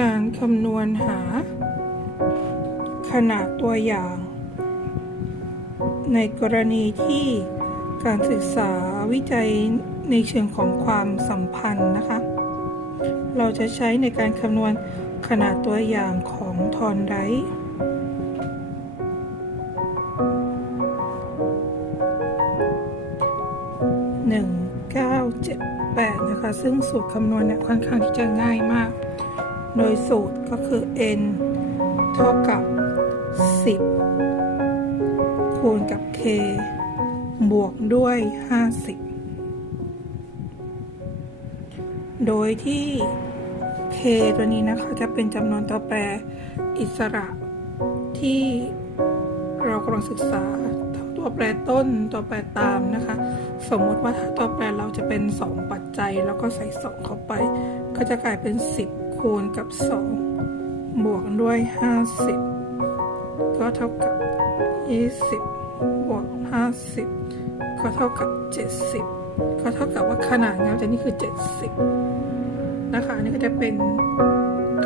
การคำนวณหา ขนาดตัวอย่าง ในกรณีที่การศึกษาวิจัยในเชิงของความสัมพันธ์นะคะ เราจะใช้ในการคำนวณขนาดตัวอย่างของทอนไดท์หนึ่งเก้าเจ็ดแปดนะคะ ซึ่งสูตรคำนวณเนี่ยค่อนข้างที่จะง่ายมาก โดยสูตรก็คือ n เท่ากับ 10 คูณกับ k บวกด้วย 50 โดยที่ k ตัวนี้นะคะจะเป็นจำนวนตัวแปรอิสระที่เรากำลังศึกษาทั้งตัวแปรต้นตัวแปรตามนะคะ สมมติว่าถ้าตัวแปรเราจะเป็น 2 ปัจจัย แล้วก็ใส่ 2 เข้าไป ก็จะกลายเป็น 10 คูณกับ 2 บวกด้วย 50 ก็เท่ากับ 20 บวก 50 ก็เท่ากับ 70 ก็เท่ากับว่าขนาดเงาจะนี่คือ 70 นะคะ อันนี้ก็จะเป็น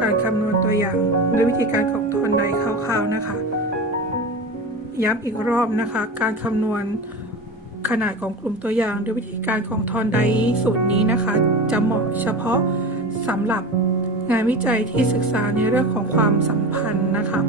การคำนวณตัวอย่างด้วยวิธีการของทอนไดคร่าวๆนะคะ ย้ำอีกรอบนะคะ การคำนวณ ขนาดของกลุ่มตัวอย่างด้วยวิธีการของทอนไดสูตรนี้นะคะ จะเหมาะเฉพาะสำหรับงานวิจัยที่ศึกษาในเรื่องของความสัมพันธ์นะคะ